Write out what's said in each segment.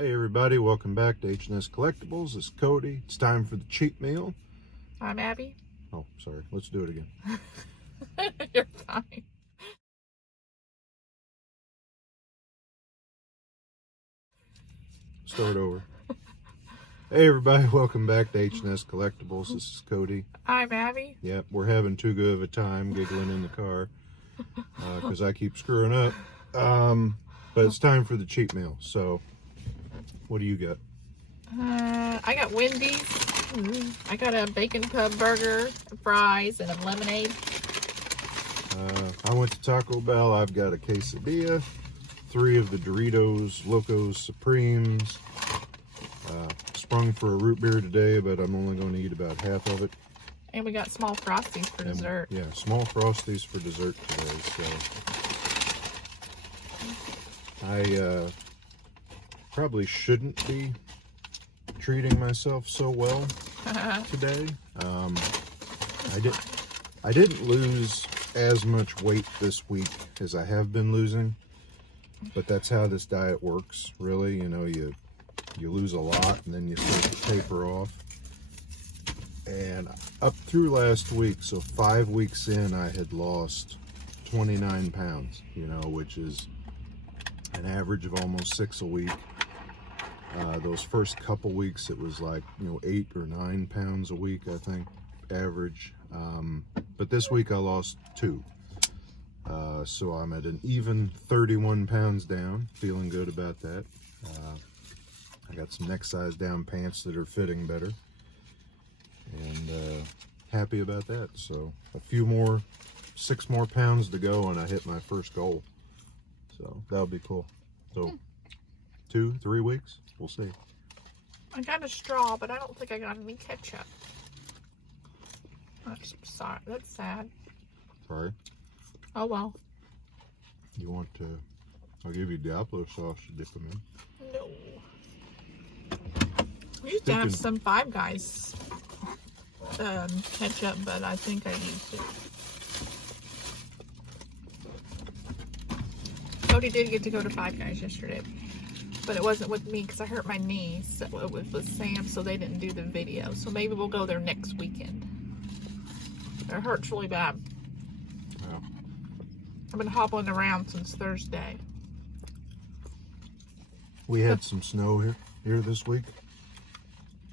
Hey everybody, welcome back to H&S Collectibles. It's Cody. It's time for the cheat meal. I'm Abby. Oh, sorry. Let's do it again. You're fine. Start over. Hey everybody, welcome back to H&S Collectibles. This is Cody. I'm Abby. Yep, we're having too good of a time giggling in the car because I keep screwing up. But it's time for the cheat meal. So, what do you got? I got Wendy's. I got a bacon pub burger, fries, and a lemonade. I went to Taco Bell. I've got a quesadilla, 3 of the Doritos Locos Supremes. Sprung for a root beer today, but I'm only going to eat about half of it. And we got small Frosties for dessert. Yeah, small Frosties for dessert today. So I probably shouldn't be treating myself so well today. I didn't lose as much weight this week as I have been losing, but that's how this diet works, really. You know, you lose a lot and then you start to taper off. And up through last week, so 5 weeks in, I had lost 29 pounds, you know, which is an average of almost 6 a week. Those first couple weeks, it was like, 8 or 9 pounds a week, I think, average. But this week I lost 2. So I'm at an even 31 pounds down, feeling good about that. I got some neck size down pants that are fitting better, and happy about that. So a 6 more pounds to go and I hit my first goal. So that'll be cool. So 2-3 weeks, we'll see. I got a straw, but I don't think I got any ketchup. That's sorry. That's sad. Sorry. Oh well. You want to? I'll give you Diablo sauce to dip them in. No. We used to have some Five Guys ketchup, but I think I used it. Cody did get to go to Five Guys yesterday, but it wasn't with me because I hurt my knee. So it was with Sam, so they didn't do the video. So maybe we'll go there next weekend. It hurts really bad. Yeah. I've been hobbling around since Thursday. We had some snow here this week.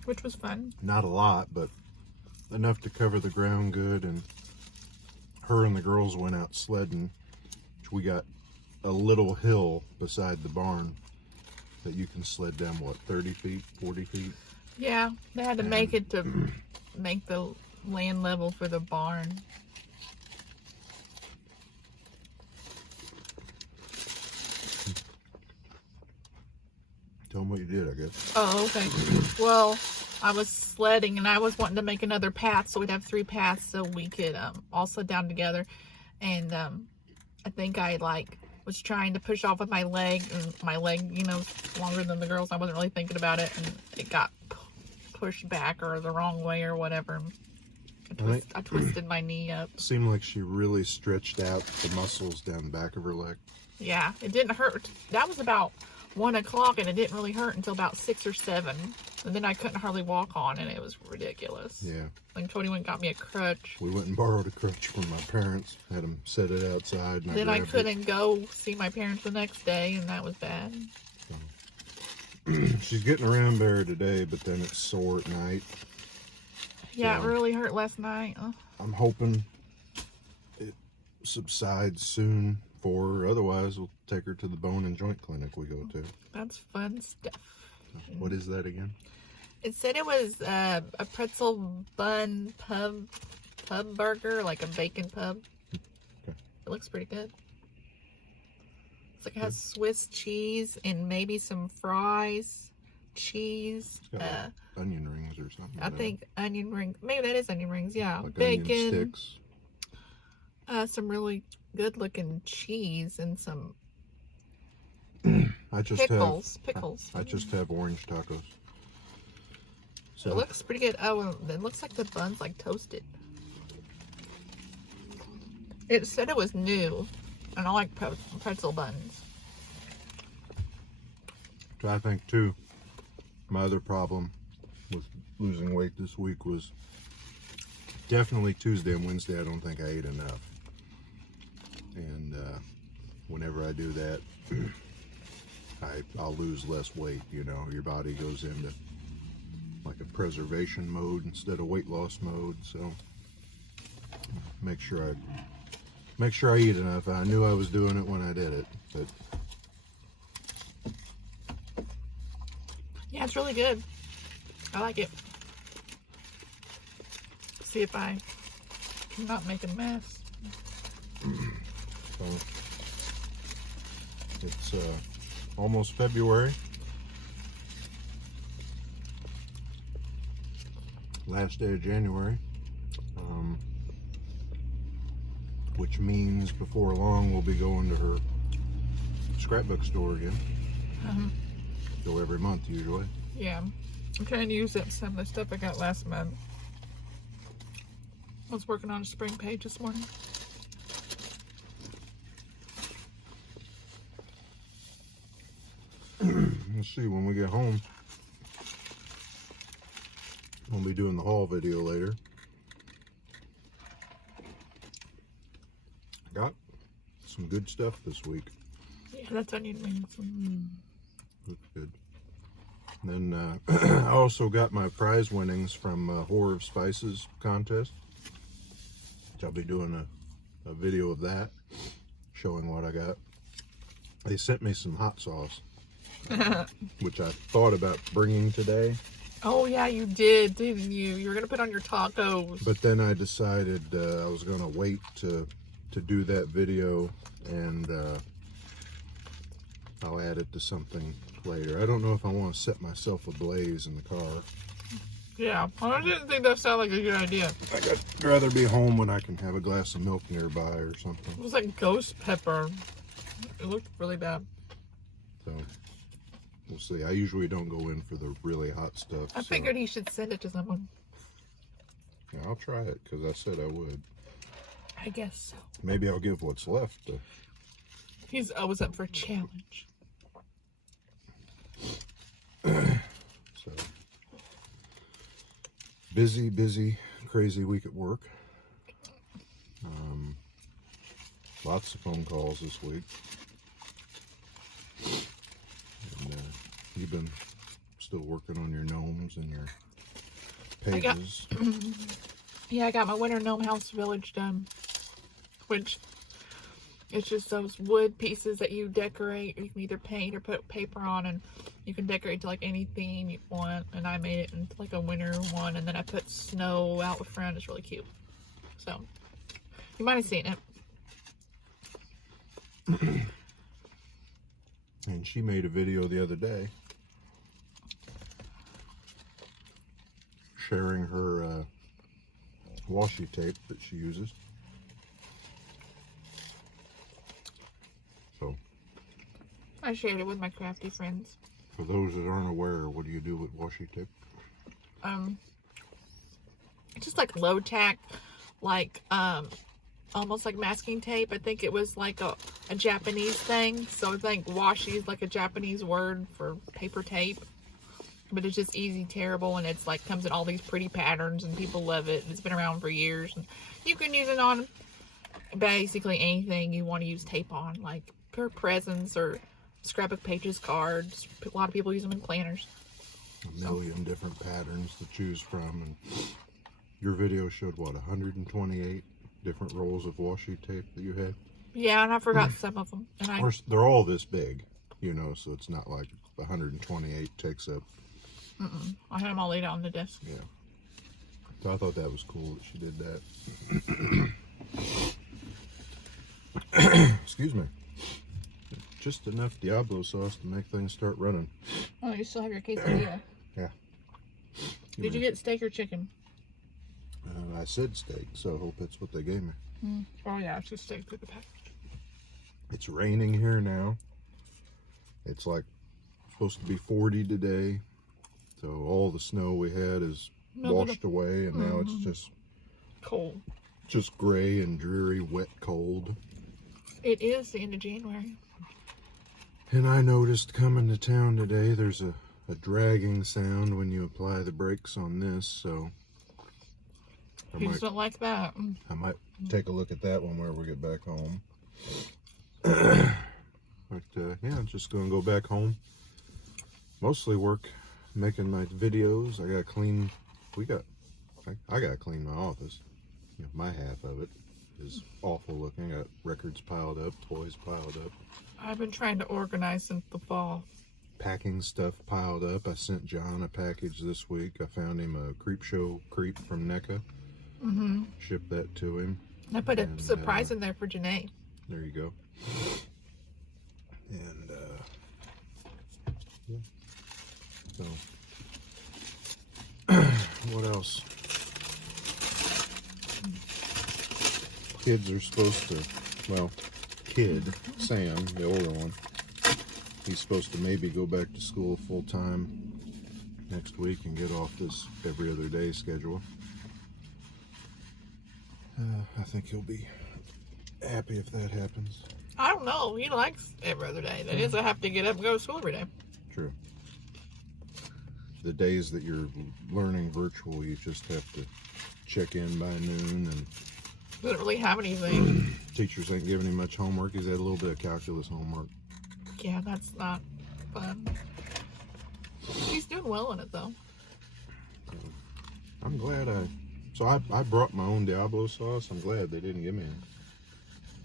Which was fun. Not a lot, but enough to cover the ground good. And her and the girls went out sledding. We got a little hill beside the barn that you can sled down, what, 30 feet, 40 feet? Yeah, they had to make it to make the land level for the barn. Tell them what you did, I guess. Oh, okay. Well, I was sledding and I was wanting to make another path so we'd have 3 paths so we could all sled down together. And I think I was trying to push off with my leg, and my leg, longer than the girls. I wasn't really thinking about it, and it got pushed back or the wrong way or whatever. I twisted my knee up. It seemed like she really stretched out the muscles down the back of her leg. Yeah, it didn't hurt. That was about 1 o'clock, and it didn't really hurt until about 6 or 7. And then I couldn't hardly walk on, and it was ridiculous. Yeah. And Cody went and got me a crutch. We went and borrowed a crutch from my parents. Had them set it outside. And then I couldn't go see my parents the next day, and that was bad. So, she's getting around better today, but then it's sore at night. Yeah, so, it really hurt last night. I'm hoping it subsides soon for her. Otherwise, we'll take her to the bone and joint clinic we go to. That's fun stuff. What is that again? It said it was a pretzel bun pub burger, like a bacon pub. Okay. It looks pretty good. It's like it has Swiss cheese and maybe some fries, cheese. It's got onion rings or something. I think onion rings. Maybe that is onion rings. Yeah, like bacon onion sticks. Some really good looking cheese and some pickles. I just have orange tacos. So it looks pretty good. Oh, it looks like the bun's like toasted. It said it was new, and I like pretzel buns. So I think too, my other problem with losing weight this week was definitely Tuesday and Wednesday. I don't think I ate enough. And whenever I do that, I'll lose less weight. You know, your body goes into like a preservation mode instead of weight loss mode. So make sure I eat enough. I knew I was doing it when I did it, but Yeah, it's really good. I like it. See if I can not make a mess. so it's almost February. Last day of January. Which means before long we'll be going to her scrapbook store again. Go every month usually. Yeah. I'm trying to use up some of the stuff I got last month. I was working on a spring page this morning. Let's see, when we get home, we'll be doing the haul video later. Got some good stuff this week. Yeah, that's onion rings. Looks good. And then I also got my prize winnings from Horror of Spices contest. I'll be doing a video of that, showing what I got. They sent me some hot sauce, which I thought about bringing today. Oh yeah, you did, didn't you? You were gonna put on your tacos. But then I decided I was gonna wait to do that video, and I'll add it to something later. I don't know if I want to set myself ablaze in the car. Yeah, I didn't think that sounded like a good idea. I'd rather be home when I can have a glass of milk nearby or something. It was like ghost pepper. It looked really bad. So we'll see. I usually don't go in for the really hot stuff. I figured you should send it to someone. Yeah, I'll try it because I said I would. I guess so. Maybe I'll give what's left to... He's always up for a challenge. So busy, crazy week at work. Lots of phone calls this week. And you've been still working on your gnomes and your pages. I got my winter gnome house village done, which it's just those wood pieces that you decorate. You can either paint or put paper on, and you can decorate to like any theme you want. And I made it into like a winter one, and then I put snow out front. It's really cute. So you might have seen it. And she made a video the other day sharing her washi tape that she uses. So I shared it with my crafty friends. for those that aren't aware, what do you do with washi tape? It's just like low tack, like almost like masking tape. I think it was like a Japanese thing. So I think washi is like a Japanese word for paper tape. But it's just easy, terrible, and it's like comes in all these pretty patterns, and people love it. And it's been around for years, and you can use it on basically anything you want to use tape on, like for presents or scrapbook pages, cards. A lot of people use them in planners. A million different patterns to choose from, and your video showed what, 128 different rolls of washi tape that you had? Yeah, and I forgot some of them. And Of course, they're all this big, you know, so it's not like 128 takes up. I had them all laid out on the desk. Yeah. So I thought that was cool that she did that. Excuse me. Just enough Diablo sauce to make things start running. Oh, you still have your quesadilla. Yeah. Did you get steak or chicken? I said steak, so I hope that's what they gave me. Oh yeah, it's just steak through the package. It's raining here now. It's like supposed to be 40 today. So all the snow we had is washed away, and now it's just cold. Just gray and dreary, wet, cold. It is the end of January. And I noticed coming to town today, there's a dragging sound when you apply the brakes on this, so You just don't like that. I might take a look at that one where we get back home. But yeah, I'm just gonna go back home. Mostly work making my videos. I gotta clean. I gotta clean my office. You know, my half of it is awful looking. I got records piled up, toys piled up. I've been trying to organize since the fall. Packing stuff piled up. I sent John a package this week. I found him a creep show creep from NECA. Mm-hmm. Shipped that to him. I put a surprise in there for Janae. There you go. And yeah. So what else? Kids are supposed to, well, Sam, the older one, he's supposed to maybe go back to school full time next week and get off this every other day schedule. I think he'll be happy if that happens. I don't know. He likes every other day. That is, I have to get up and go to school every day. True. The days that you're learning virtual, you just have to check in by noon, and Doesn't really have anything. teachers ain't giving him much homework. He's had a little bit of calculus homework. Yeah, that's not fun. He's doing well in it though. I'm glad I brought my own Diablo sauce. I'm glad they didn't give me any.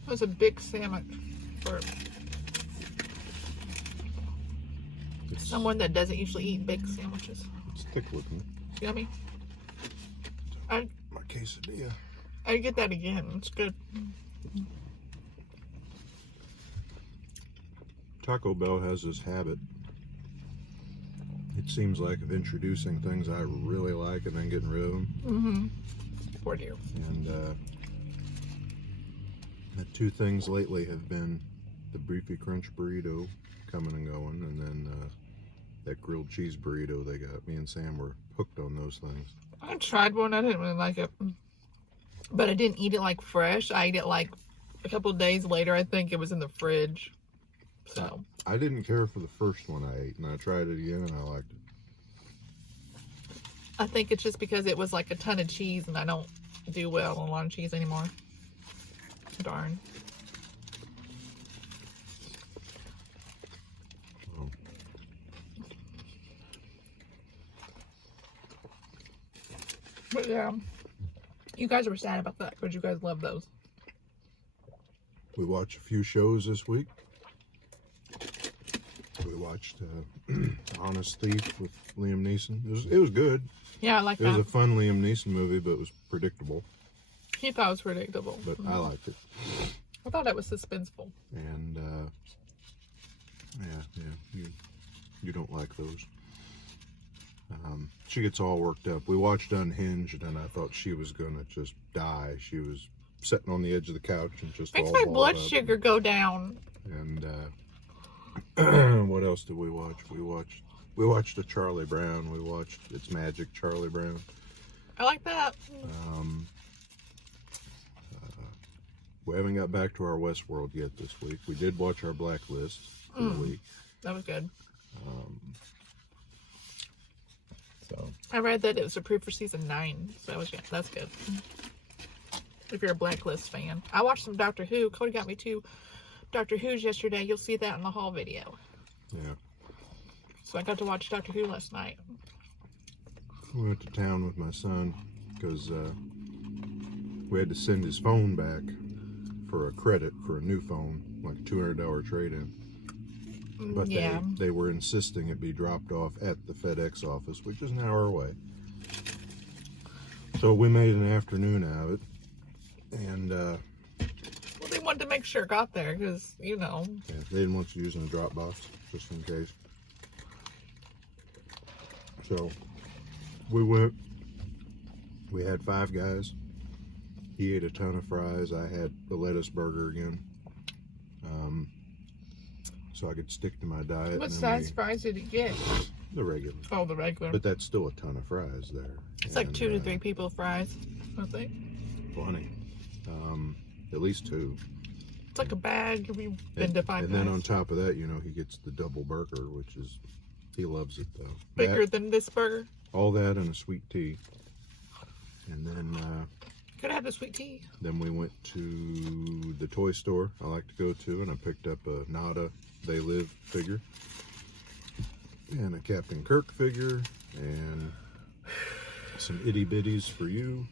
It was a big sandwich for someone that doesn't usually eat big sandwiches. It's thick looking. Yummy. My quesadilla. I'd get that again. It's good. Taco Bell has this habit, it seems like, of introducing things I really like and then getting rid of them. Mm-hmm. Poor dear. And the two things lately have been the Beefy Crunch burrito coming and going, and then that grilled cheese burrito they got. Me and Sam were hooked on those things. I tried one. I didn't really like it. But I didn't eat it like fresh. I ate it like a couple of days later. I think it was in the fridge. So I didn't care for the first one I ate, and I tried it again, and I liked it. I think it's just because it was like a ton of cheese, and I don't do well on a lot of cheese anymore. Darn. Oh. But yeah, you guys were sad about that because you guys love those. We watched a few shows this week. We watched Honest Thief with Liam Neeson. It was good. Yeah, I like It that. was a fun Liam Neeson movie, but it was predictable. He thought it was predictable. But I liked it. I thought it was suspenseful. And yeah, you don't like those. She gets all worked up. We watched Unhinged, and I thought she was gonna just die. She was sitting on the edge of the couch and just Makes all my balled blood up. sugar go down. And what else did we watch? We watched a Charlie Brown. We watched It's Magic, Charlie Brown. I like that. We haven't got back to our Westworld yet this week. We did watch our Blacklist for the week. That was good. So I read that it was approved for season 9, so that's good. If you're a Blacklist fan. I watched some Doctor Who. Cody got me 2 Doctor Who's yesterday. You'll see that in the haul video. yeah, So I got to watch Doctor Who last night. we went to town with my son because we had to send his phone back for a credit for a new phone, like a $200 trade-in. But Yeah. they were insisting it be dropped off at the FedEx office, which is an hour away. So we made an afternoon out of it. And Well, they wanted to make sure it got there because, you know. yeah, they didn't want you using a drop box, just in case. So we went. We had 5 guys. He ate a ton of fries. I had the lettuce burger again. So I could stick to my diet. What and then size fries did you get? The regular. Oh, the regular. But that's still a ton of fries there. It's like 2 to 3 people fries, I think. Plenty. At least 2. It's like a bag. We've been to Five And Guys. then on top of that, you know, he gets the double burger, which is, he loves it though. Bigger than this burger. All that and a sweet tea. And then Could I have the sweet tea? then we went to the toy store I like to go to, and I picked up a Nada They Live figure and a Captain Kirk figure and some itty bitties for you.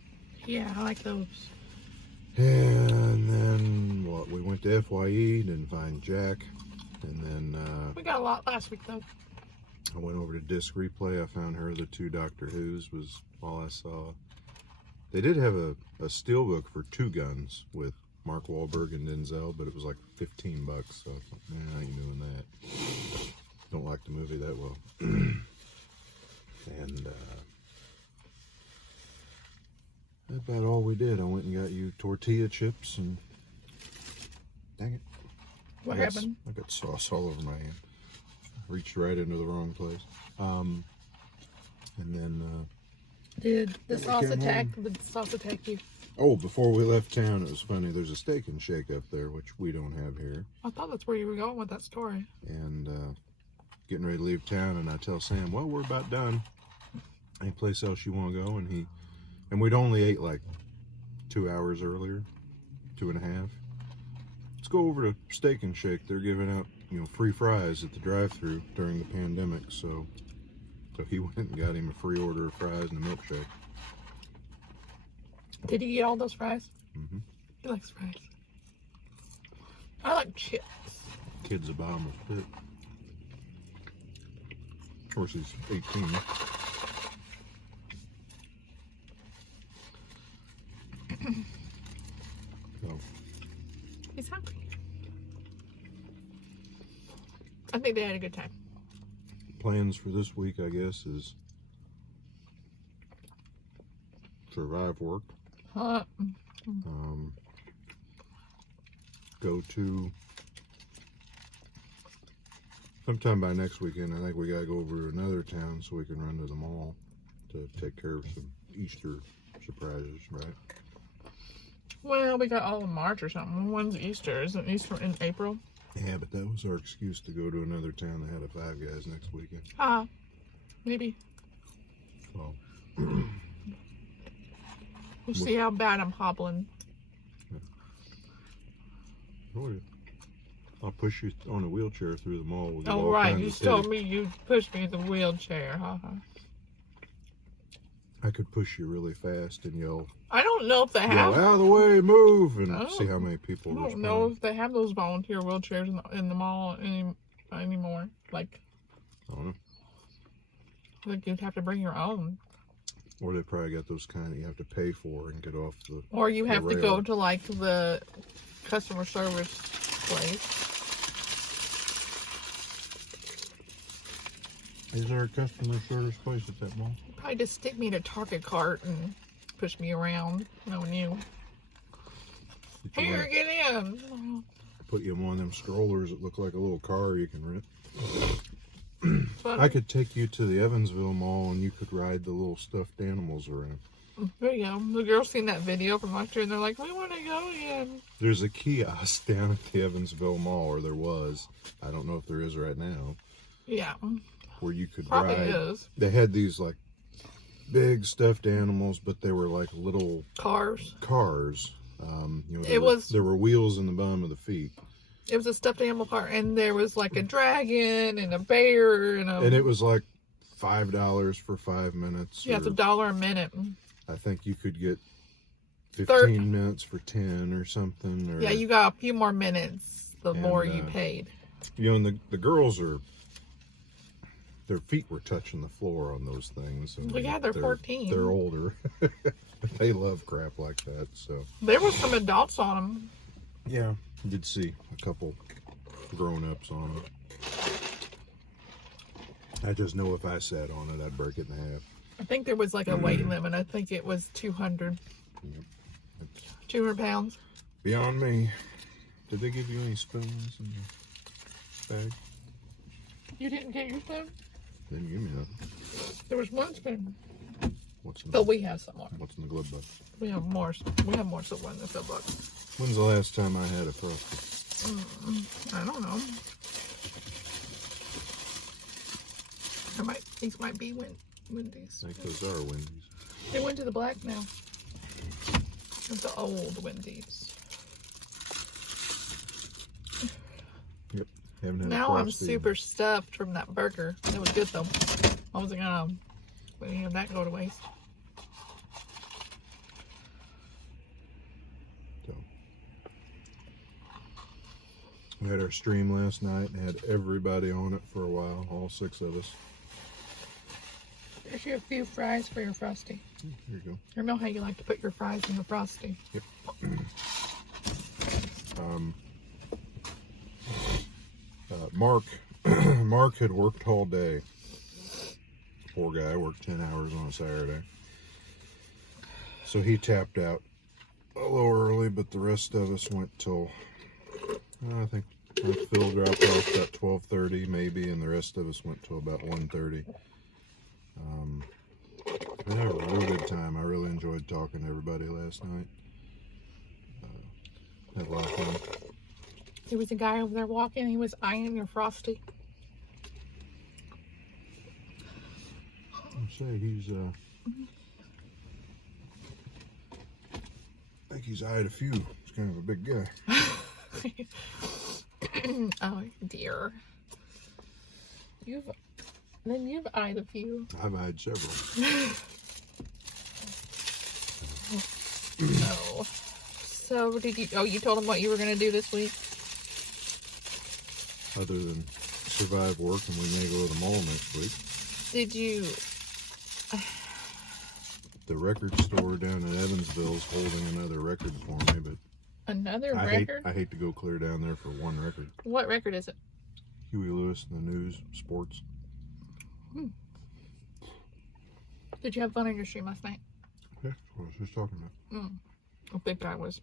Yeah, I like those. And then what? We went to FYE, didn't find Jack, and then We got a lot last week though. I went over to Disc Replay. I found her the 2 Doctor Who's was all I saw. They did have a steelbook for 2 guns with Mark Wahlberg and Denzel, but it was like $15, so I thought, man, I ain't doing that. Don't like the movie that well. And that's about all we did. I went and got you tortilla chips and dang it. What I got- happened? I got sauce all over my hand. Reached right into the wrong place. And then Did the we sauce came attack you? oh, before we left town, it was funny. There's a Steak and Shake up there, which we don't have here. I thought that's where you were going with that story. And getting ready to leave town, and I tell Sam, well, we're about done. Any place else you want to go? And we'd only ate like 2 hours earlier, 2.5. Let's go over to Steak and Shake. They're giving out, you know, free fries at the drive-thru during the pandemic. So he went and got him a free order of fries and a milkshake. Did he eat all those fries? Mm-hmm. He likes fries. I like chips. Kid's a bottomless pit. Of course, he's 18. So, He's hungry. I think they had a good time. plans for this week, I guess, is survive work. Go to sometime by next weekend. I think we gotta go over to another town so we can run to the mall to take care of some Easter surprises, right? Well, we got all of March or something. When's Easter? Isn't Easter in April? Yeah, but that was our excuse to go to another town that had a Five Guys next weekend. Maybe. Well, We'll see how bad I'm hobbling. I'll push you on a wheelchair through the mall. We'll get Oh, all right. kinds You of told pity. me you pushed me in the wheelchair. I could push you really fast and yell, I don't know if they yell have. out of the way, move, and Oh. see how many people I don't respond. know if they have those volunteer wheelchairs in the mall anymore. Like, I don't know. I think you'd have to bring your own. Or they probably got those kind that you have to pay for and get off the... Or you have to rail. go to, like, the customer service place. Is there a customer service place at that mall? Probably just stick me in a Target cart and push me around, knowing you. Get you Here, one- get in. Put you in one of them strollers that look like a little car you can rent. But I could take you to the Evansville Mall and you could ride the little stuffed animals around. there you go. The girls seen that video from last year and they're like, we want to go in. There's a kiosk down at the Evansville Mall, or there was. I don't know if there is right now. Yeah, Where you could probably ride. is. They had these like big stuffed animals, but they were like little Cars. cars. You know, There were wheels in the bottom of the feet, It was a stuffed animal car, and there was like a dragon and a bear and a. and it was like $5 for 5 minutes. Yeah, it's or $1 a minute. I think you could get 15 Third- minutes for 10 or something. Or, Yeah, you got a few more minutes the And, more you paid. You know, and the girls are. Their feet were touching the floor on those things. And Well, yeah, they're 14. They're older. But they love crap like that. So There was some adults on them. yeah, I did see a couple grown-ups on it. I just know if I sat on it, I'd break it in half. I think there was like a weight limit. I think it was 200. Yep. 200 pounds. Beyond me. Did they give you any spoons in the bag? You didn't get your spoon? Didn't give me nothing. There was one spoon. What But we have some more. What's in the glove box? We have more. We have more somewhere in the glove box. When's the last time I had a Frosty? I don't know. These might be Wendy's. I think those are Wendy's. They went to the black now. It's the old Wendy's. Yep. Haven't had Now a I'm Frosty. super stuffed from that burger. It was good though. I wasn't gonna let any of that go to waste. So, we had our stream last night and had everybody on it for a while, all 6 of us. Here's your few fries for your Frosty. Here you go. I know how you like to put your fries in the Frosty. Yep. Mark had worked all day. Poor guy, worked 10 hours on a Saturday. So he tapped out a little early, but the rest of us went till, I think Phil dropped off about 12:30 maybe, and the rest of us went till about 1:30. We had a real good time. I really enjoyed talking to everybody last night. Had a lot of fun. There was a guy over there walking. He was eyeing your Frosty. I'll say he's I think he's eyed a few. He's kind of a big guy. Oh dear. You've eyed a few. I've eyed several. No. So you told him what you were gonna do this week? Other than survive work, and we may go to the mall next week. Did you? The record store down in Evansville is holding another record for me, but Another record? I hate to go clear down there for one record. What record is it? Huey Lewis, the news, sports. Did you have fun on your stream last night? Yeah, that's what I was just talking about. I think I was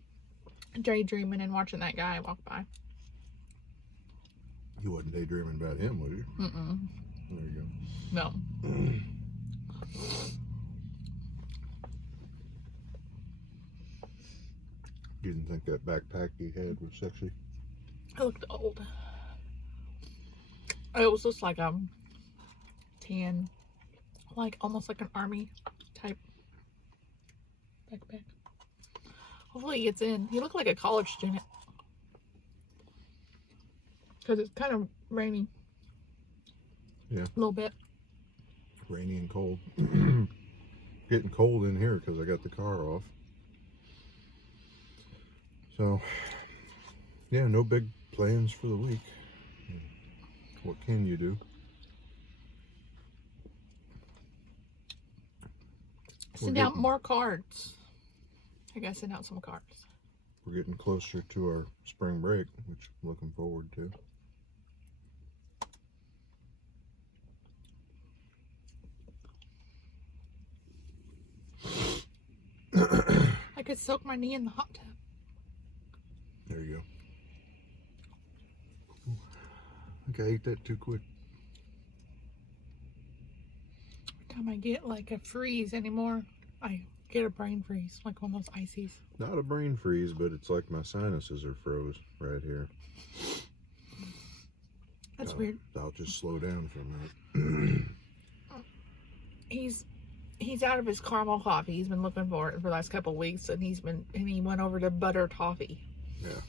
daydreaming and watching that guy walk by. You wasn't daydreaming about him, was you? There you go. No. You didn't think that backpack he had was sexy? It looked old. It was just like tan, like almost like an army type backpack. Hopefully he gets in. He looked like a college student. Because it's kind of rainy. Yeah. A little bit. Rainy and cold. Getting cold in here because I got the car off. So, yeah, no big plans for the week. What can you do? Send out more cards. I gotta send out some cards. We're getting closer to our spring break, which I'm looking forward to. I could soak my knee in the hot tub. There you go. I think I ate that too quick. Every time I get like a freeze anymore, I get a brain freeze, like one of those ices. Not a brain freeze, but it's like my sinuses are froze right here. That's weird. I'll just slow down for a minute. He's out of his caramel coffee. He's been looking for it for the last couple of weeks, and he went over to butter toffee. Yeah.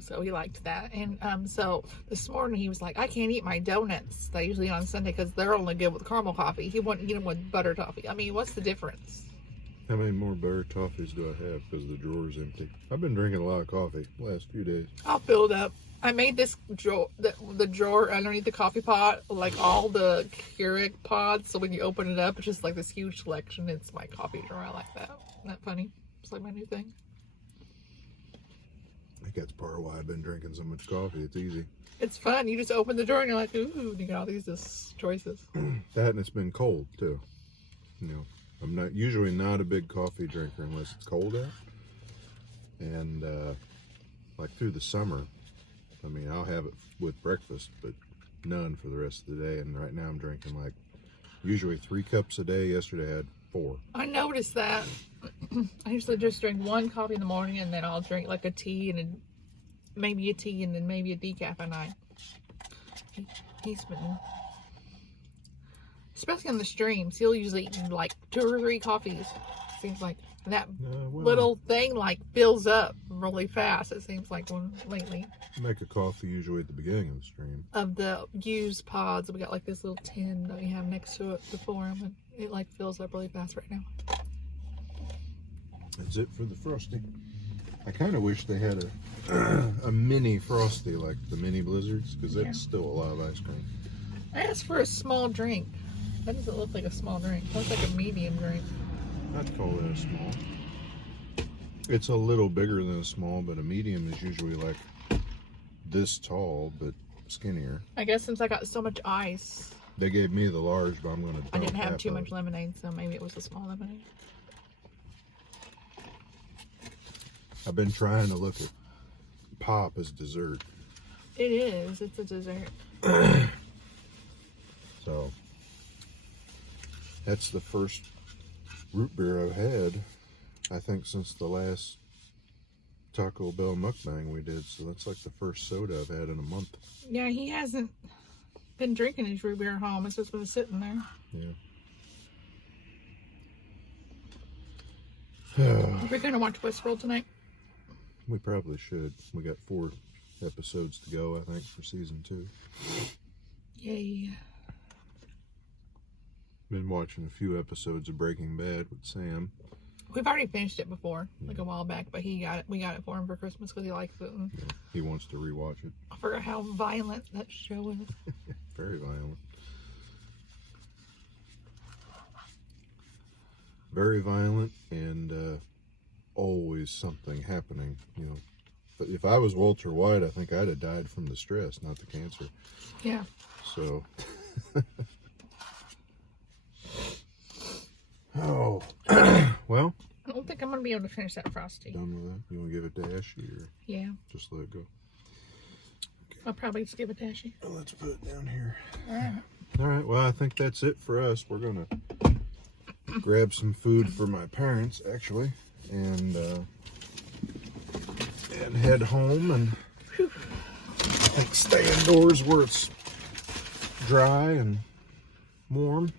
So he liked that. And so this morning he was like, I can't eat my donuts that I usually eat on Sunday because they're only good with caramel coffee. He wanted to get them with butter toffee. I mean, what's the difference? How many more butter toffees do I have because the drawer's empty? I've been drinking a lot of coffee the last few days. I'll fill it up. I made this drawer, the drawer underneath the coffee pot, like all the Keurig pods. So when you open it up, it's just like this huge selection. It's my coffee drawer. I like that. Isn't that funny? It's like my new thing. I think that's part of why I've been drinking so much coffee. It's easy. It's fun. You just open the drawer and you're like, ooh, and you got all these choices. That and it's been cold too. You know, I'm usually not a big coffee drinker unless it's cold out. And like through the summer, I mean, I'll have it with breakfast, but none for the rest of the day. And right now I'm drinking like usually 3 cups a day. Yesterday I had 4. I noticed that. I usually just drink 1 coffee in the morning, and then I'll drink like a tea and maybe a tea and then maybe a decaf at night. He's been, especially on the streams, he'll usually eat like 2 or 3 coffees. Seems like that little thing like fills up really fast. It seems like one lately. Make a coffee usually at the beginning of the stream. Of the used pods, we got like this little tin that we have next to it before him, and it like fills up really fast right now. That's it for the Frosty. I kind of wish they had a mini Frosty like the mini Blizzards, because that's still a lot of ice cream. I asked for a small drink. That doesn't look like a small drink. It looks like a medium drink. I'd call that a small. It's a little bigger than a small, but a medium is usually like this tall, but skinnier. I guess since I got so much ice. They gave me the large, but I'm going to I didn't have too much lemonade, so maybe it was a small lemonade. I've been trying to look at pop as dessert. It is. It's a dessert. So, that's the first root beer I've had, I think, since the last Taco Bell mukbang we did. So that's like the first soda I've had in a month. Yeah, he hasn't been drinking his root beer at home. It's just been sitting there. Yeah. We're going to watch Westworld tonight. We probably should. We got 4 episodes to go, I think, for season 2. Yay. Been watching a few episodes of Breaking Bad with Sam. We've already finished it before, like a while back, but we got it for him for Christmas because he likes it. And Yeah, he wants to rewatch it. I forgot how violent that show is. Very violent. Very violent, and always something happening, you know. But if I was Walter White, I think I'd have died from the stress, not the cancer. Yeah. So... Oh, well. I don't think I'm going to be able to finish that Frosty. Done with that? You want to give it to Ashy, or Yeah. just let it go? Okay. I'll probably just give it to Ashy. Let's put it down here. Alright. All right, well, I think that's it for us. We're going to grab some food for my parents, actually, and head home, and I think stay indoors where it's dry and warm.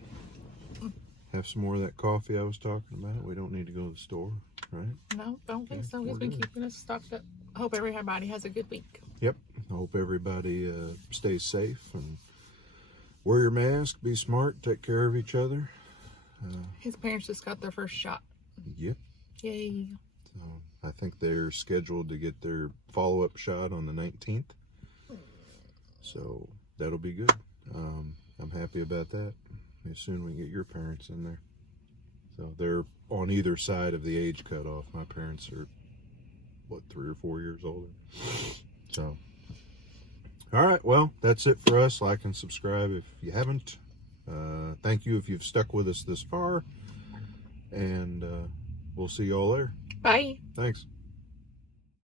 Have some more of that coffee I was talking about. We don't need to go to the store, right? No, don't think so. He's been keeping us stocked up. I hope everybody has a good week. Yep. I hope everybody stays safe and wear your mask, be smart, take care of each other. His parents just got their first shot. Yep. Yay. So I think they're scheduled to get their follow-up shot on the 19th. So that'll be good. I'm happy about that. As soon as we get your parents in there. So they're on either side of the age cutoff. My parents are, what, 3 or 4 years older. So, all right, well, that's it for us. Like and subscribe if you haven't. Thank you if you've stuck with us this far. And we'll see y'all there. Bye. Thanks.